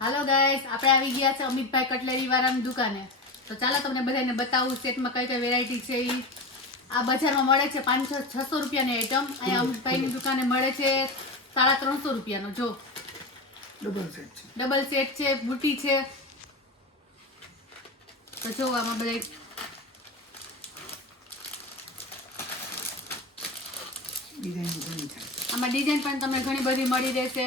હાલો guys, આપણે આવી ગયા છે અમિતભાઈ કટલેરી વાળાની દુકાને. તો ચાલો તમને બધાને બતાવું સેટમાં કઈ કઈ વેરાયટી છે. ઈ આ બજારમાં મળે છે 500-600 રૂપિયાની આઈટમ. અહીંયા અમિતભાઈની દુકાને મળે છે 350 રૂપિયાનો. જો ડબલ સેટ છે, બુટી છે. તો જો આમાં બધા આમાં ડિઝાઇન પણ તમને ઘણી બધી મળી રહેશે.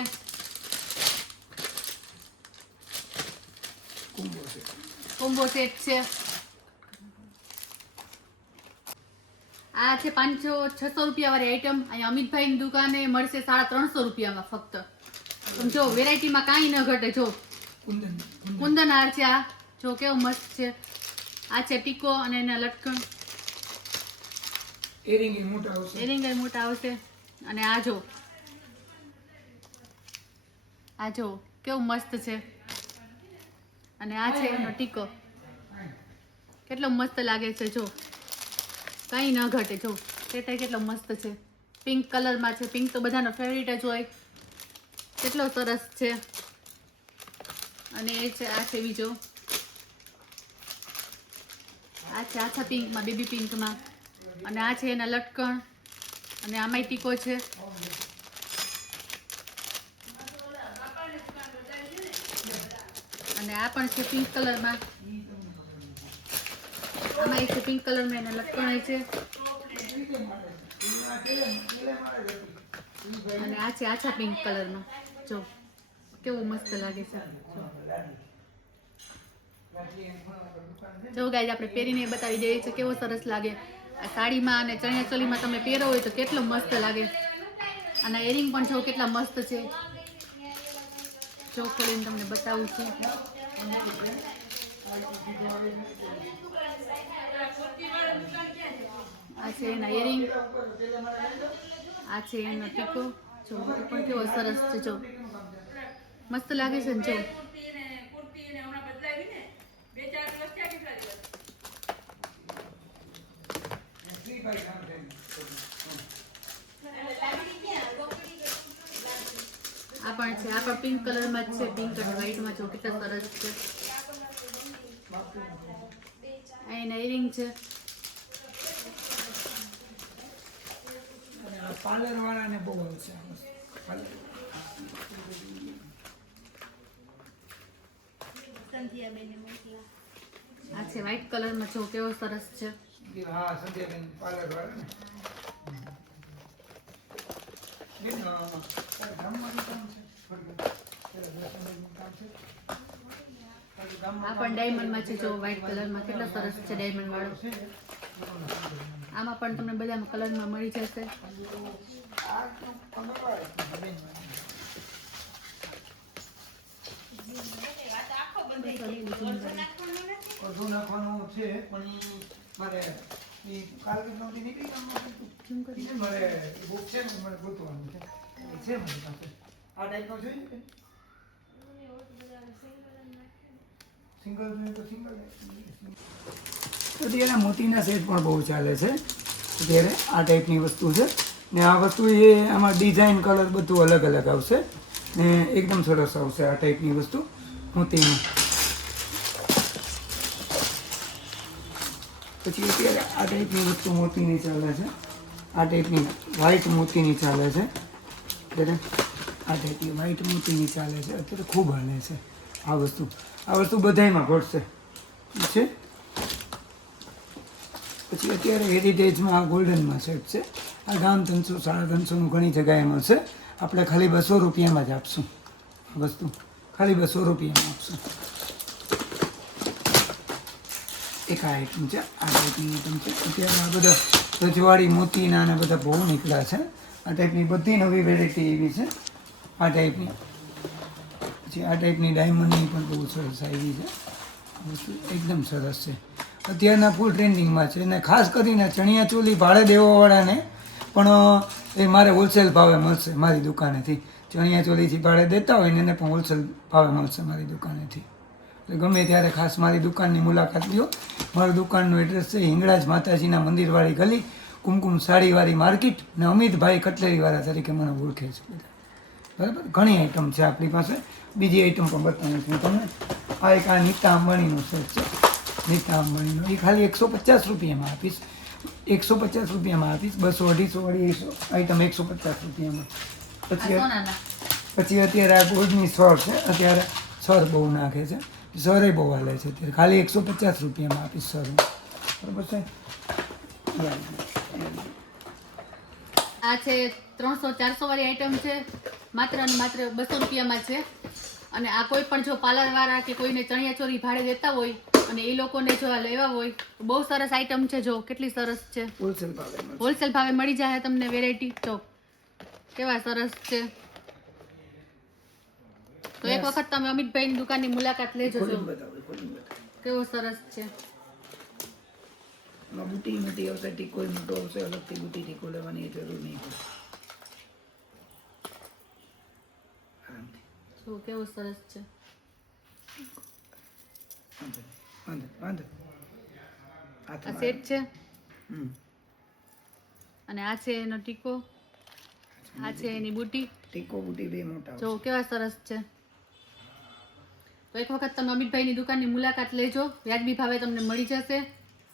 કોમ્બો સેટ છે. આ છે 500-600 રૂપિયા વાળી આઈટમ. અહીંયા અમિતભાઈની દુકાને મળશે 350 રૂપિયામાં ફક્ત. જો વેરાયટીમાં કાંઈ ન ઘટે. જો કુંદન હાર છે. આ જો કેવો મસ્ત છે. આ છે ટીકો અને એના લટકણ. એરિંગ મોટા આવશે. અને આ જો કેવું મસ્ત છે. અને આ છે એનો ટીકો. કેટલો મસ્ત લાગે છે. જો કઈ ન ઘટે. જો તે કેટલો મસ્ત છે. પિંક કલરમાં છે. પિંક તો બધાનો ફેવરિટ જ હોય. કેટલો સરસ છે. અને એ છે આ છે બીજો. આ છે આછા પિંકમાં, બેબી પિંકમાં. અને આ છે એના લટકણ. અને આમાંય ટીકો છે. અને આ પણ છે પિંક કલરમાં. આમાં એક છે પિંક કલરમાં, એના લટકણ છે. અને આ છે આછા પિંક કલરમાં. જો કેવું મસ્ત લાગે છે. જો ગાઈઝ, આપણે પહેરીને બતાવી દઈએ છે કેવો સરસ લાગે. આ સાડીમાં અને ચણિયા ચોલીમાં તમે પહેરો હોય તો કેટલો મસ્ત લાગે. અને એરિંગ પણ જો કેટલા મસ્ત છે. જો ખોલીને તમને બતાવું છું. આ છે એના એરિંગ. આ છે એનો ટીકો. જો એ પણ કેવો સરસ છે. જો મસ્ત લાગે છે ને. જો આ પણ છે. આ પણ પિંક કલરમાં જ છે. પિંક અને વ્હાઈટમાં. જો કેટલા સરસ છે. આ એના ઇયરિંગ છે. પાર્લર વાળાને બહુ આવશે. આ છે વ્હાઈટ કલરમાં. જો કેવો સરસ છે. હા, સંધ્યાબેન પાર્લર વાળા આ પણ ડાયમંડમાં છે. જો વ્હાઈટ કલરમાં કેટલો સરસ છે. ડાયમંડ વાળો. આમાં પણ તમને બધામાં કલરમાં મળી જશે. અડધું નાખવાનું છે, પણ મારે કાલે નહોતી નીકળી. મારે બુક છે ને, મારે ગોતવાનું છે. મારી પાસે આ ટાઈપનો જોઈએ કે સિંગલ જોઈએ તો સિંગલ. અત્યારે મોતીના સેટ પણ બહુ ચાલે છે. અત્યારે આ ટાઈપની વસ્તુ છે ને. આ વસ્તુ એ આમાં ડિઝાઇન કલર બધું અલગ અલગ આવશે ને એકદમ સરસ આવશે આ ટાઈપની વસ્તુ મોતીની. પછી અત્યારે આ ટાઈપની વસ્તુ મોતીની ચાલે છે. આ ટાઈપની વ્હાઈટ મોતીની ચાલે છે. અત્યારે આ ટાઈપની વ્હાઈટ મોતીની ચાલે છે. અત્યારે ખૂબ હાલે છે આ વસ્તુ. આ વસ્તુ બધાયમાં ઘટશે છે. પછી અત્યારે હેરિટેજમાં આ ગોલ્ડનમાં સેટ છે. આ ગામ 300-350 ઘણી જગ્યાએ મળશે. આપણે ખાલી 200 રૂપિયામાં જ આપશું આ વસ્તુ. ખાલી 200 રૂપિયામાં આપશું. એક આ આઈટમ છે. આ ટાઈપની આઈટમ છે. અત્યારે આ બધા રજવાડી મોતીના અને બધા બહુ નીકળ્યા છે. આ ટાઈપની બધી નવી વેરાયટી એવી છે. આ ટાઈપની. પછી આ ટાઈપની ડાયમંડની પણ બહુ સરસ આવી છે. વસ્તુ એકદમ સરસ છે. અત્યારના ફૂલ ટ્રેન્ડિંગમાં છે. અને ખાસ કરીને ચણિયા ચોલી ભાડે દેવાવાળાને પણ એ મારે હોલસેલ ભાવે મળશે મારી દુકાનેથી. ચણિયા ચોલીથી ભાડે દેતા હોય ને એને પણ હોલસેલ ભાવે મળશે મારી દુકાનેથી. એટલે ગમે ત્યારે ખાસ મારી દુકાનની મુલાકાત લ્યો. મારું દુકાનનું એડ્રેસ છે હિંગળાજ માતાજીના મંદિરવાળી ગલી, કુમકુમ સાડીવાળી માર્કેટ ને અમિતભાઈ કટલેરીવાળા તરીકે મને ઓળખે છે બધા. બરાબર. ઘણી આઈટમ છે આપણી પાસે. બીજી આઈટમ પણ બતાવું છું તમને. આ એક આ નીતા અંબાણીનો સેટ છે. નીતા અંબાણીનો એ ખાલી 150 રૂપિયામાં આપીશ. 150 રૂપિયામાં આપીશ. 200, 250 વાળી આઈટમ 150 રૂપિયામાં. આ પછી સોનાના પછી અત્યારે આ ગોલ્ડની સર છે. અત્યારે સર બહુ નાખે છે. સરે બહુ હાલે છે અત્યારે. ખાલી 150 રૂપિયામાં આપીશ સર. બરાબર છે. આ છે 300-400 વાળી આઈટમ છે. માત્ર ને માત્ર 200 રૂપિયામાં છે. અને આ કોઈ પણ જો પાર્લરવાળા કે કોઈને ચણિયા ચોરી ભાડે દેતા હોય અને એ લોકોને જો આ લેવા હોય તો બહુ સરસ આઈટમ છે. જો કેટલી સરસ છે. હોલસેલ ભાવે મળશે. હોલસેલ ભાવે મળી જાય તમને વેરાયટી. જો કેવા સરસ છે. તો એક વખત તમે અમિતભાઈની દુકાનની મુલાકાત લેજો. જો ખોલીને બતાવો, ખોલીને બતાવો. કેવો સરસ છે. એમાં બુટી નથી આવશે, ટીકો મોટો આવશે. અલગથી બુટી ટીકો લેવાની જરૂર નહીં પડે. આરામથી. જો કેવો સરસ છે. વાંધો નહીં, વાંધો આ હાથમાં સેટ છે હમ. અને આ છે એનો ટીકો. આ છે એની બુટી. ટીકો બુટી બે મોટા આવશે. જો કેવા સરસ છે. તો એક વખત તમે અમિતભાઈની દુકાનની મુલાકાત લેજો. વ્યાજબી ભાવે તમને મળી જશે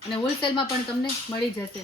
અને હોલસેલમાં પણ તમને મળી જશે.